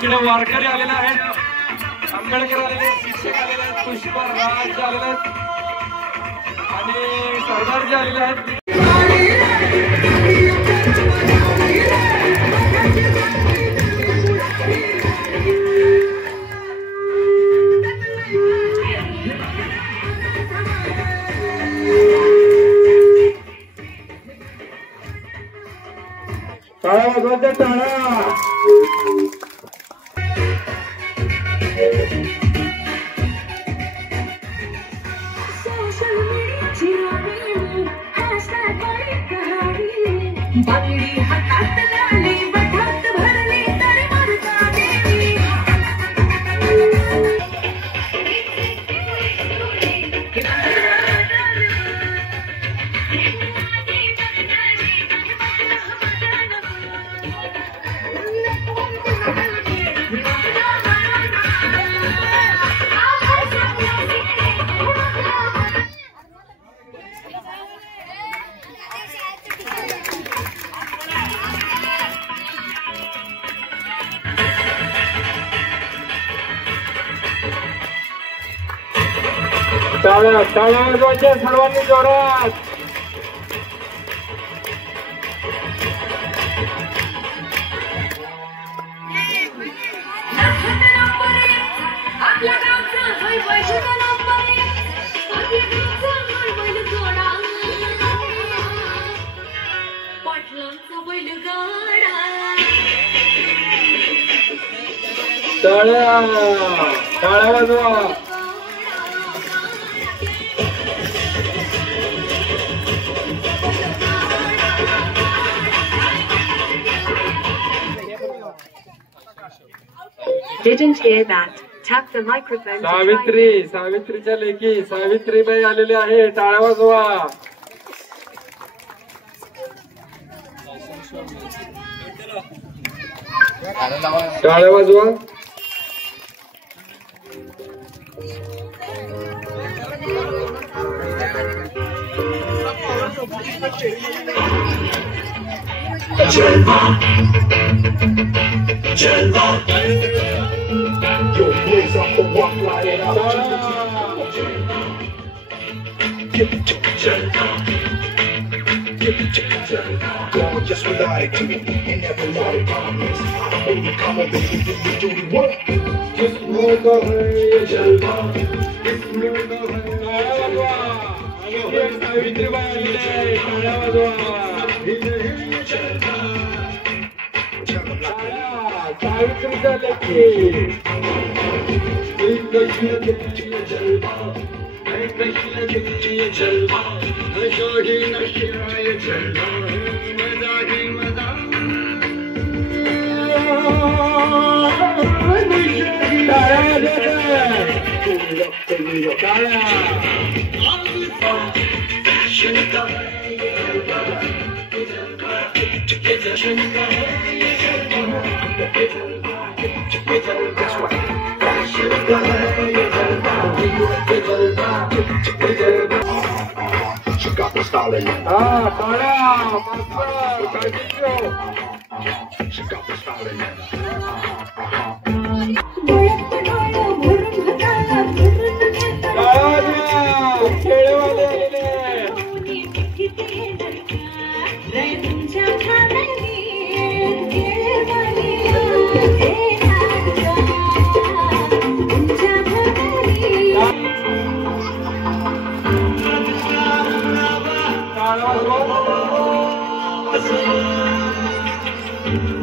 इकडे वारकरी आलेले आहेत, आंबेडकर आलेले, शिक्षक आलेले आहेत, पुष्पराज आलेले आहेत आणि सरदारजी आलेले आहेत. टाळा वाजवायच्या टाळा. टाळ्या टाळ्या वाजवायच्या सर्वांनी जोरात. टाळ्या टाळ्या वाजवा. Didn't hear that. Tap the microphone. सावित्रीच्या लेकी सावित्रीबाई आलेली आहे. टाळ्या वाजवा. टाळ्या वाजवा. Jalva, your blaze off the walk, light it up. Jalva, just without it, and never let it promise. Overcome it, baby, do the work. Just move away, Jalva. Just move सावित्रीच्या लेकी she got the style in it. She got the style in it.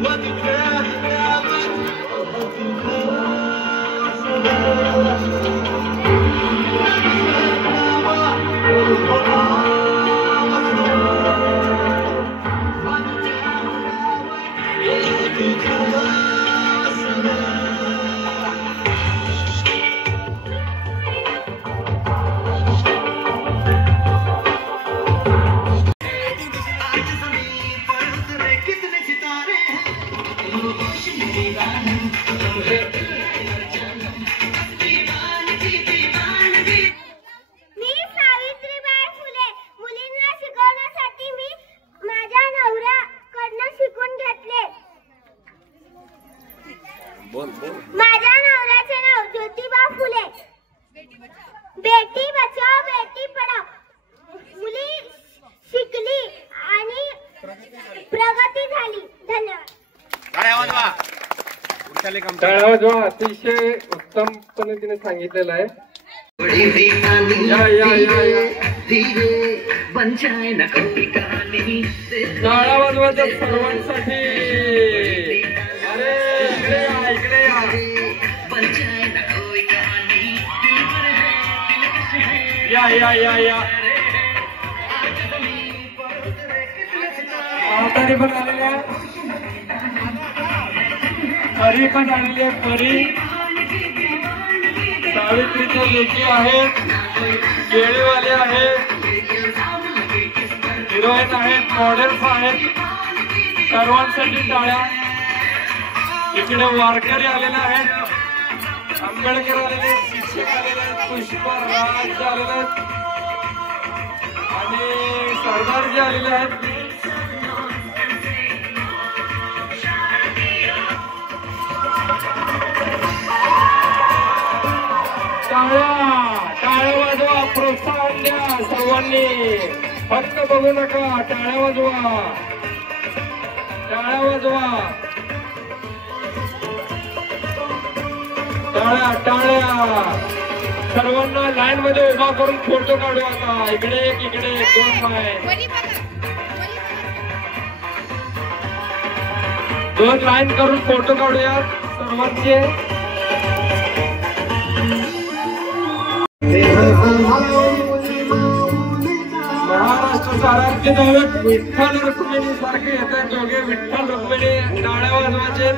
What माझ्या नवऱ्याचे नाव ज्योतिबा फुले. बेटी बचाओ बेटी पढाओ. मुली शिकली आणि प्रगती झाली. धन्यवाद. टाळ्या वाजवा. अतिशय उत्तम पद्धतीने सांगितलेलं आहे. या या या या टाळ्या वाजवायच्या सर्वांसाठी. अरे इकडे या इकडे या. या या या या म्हातारी पण आलेली आहे. परी पण आलेली आहे. परी सावित्रीच्या लेकी आहेत. केळीवाले आहेत. हिरोईन आहेत. मॉडेल्स आहेत. सर्वांसाठी टाळ्या. इकडे वारकरी आलेले आहेत. आंबेडकर आलेले, शिक्षक आलेले आहेत, पुष्पराज आलेले आहेत आणि सरदारजी आलेले आहेत. टाळ्या टाळ्या वाजवा. प्रोत्साहन द्या सर्वांनी. फक्त बघू नका. टाळ्या वाजवा. टाळ्या वाजवा. टाळ्या टाळ्या. सर्वांना लाईन मध्ये उभा करून फोटो काढू. आता इकडे एक इकडे एक. 2 लाईन करून फोटो काढूया सर्वांचे. महाराष्ट्र सारखे दैवत विठ्ठल रुक्मिणी सारखे येतात दोघे. विठ्ठल रुक्मिणी टाळ्या वाजवायचे.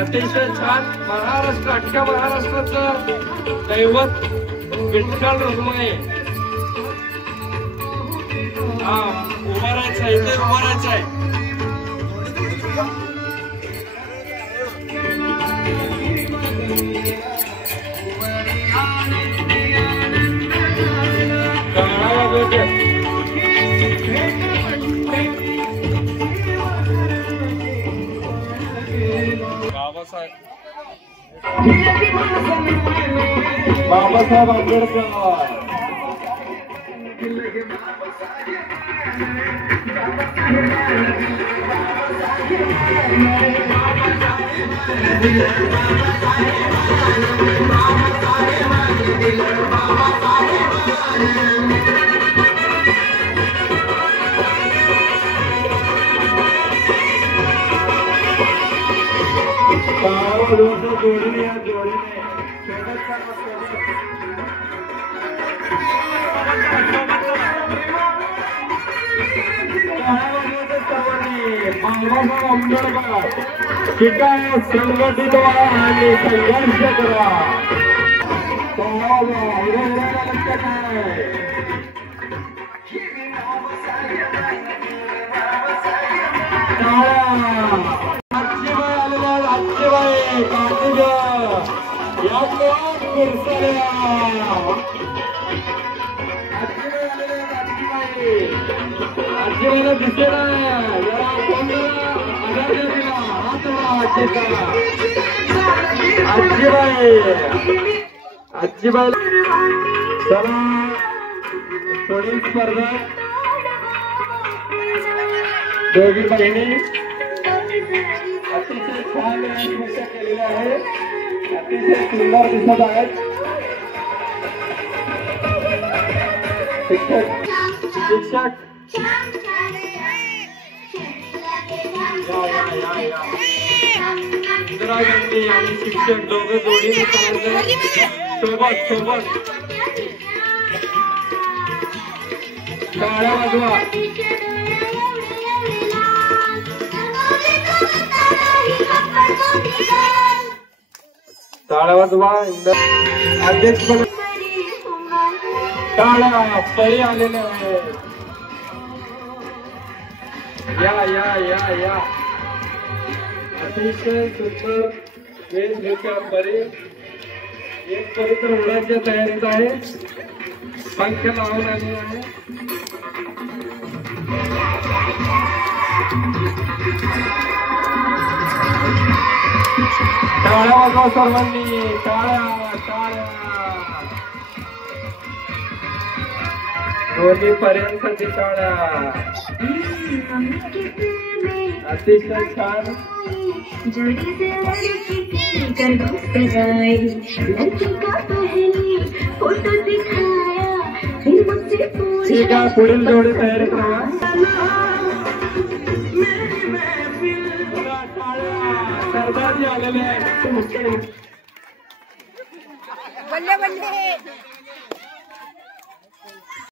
अतिशय छान. महाराष्ट्र अख्ख्या महाराष्ट्राचं दैवत विठ्ठल रुक्मिणी. हा उभा राहायचं आहे. इथे उभा राहायचं आहे. बाबासाहेब आंबेडकर. शिका, संघटित व्हा आणि संघर्ष करा. लक्षात आहे. आजीबाई आलेल्या. आजीबाई काळजी घ्या. या कुरसऱ्या. आजीबाई आलेल्या. आजीबाईला दिसे नाही. आजीबाई आजीबाई चला. पुढील स्पर्धा दोघी बहिणी अतिशय छान नृत्य केलेले आहे. अतिशय सुंदर दिसत आहेत. शिक्षक इंदिरा गांधी आणि शिक्षक दोघं जोडीने सोबत सोबत. टाळ्या वाजवा. टाळ्या वाजवा. अध्यक्ष टाळ्या. परी आलेले आहे. या या या या. अतिशय सुंदर वेशभूषा परी. एक परी तर उडायच्या तयारीत आहे. पंख लावून आली आहे. टाळ्या वाजवा सर्वांनी, टाळ्या टाळ्या. दोन्ही पर्यंतसाठी टाळ्या. अतिशय छान. ठीक आहे, पुढील जोडी तयारी करा. सरदारजी आलेले आहेत. बल्ले बल्ले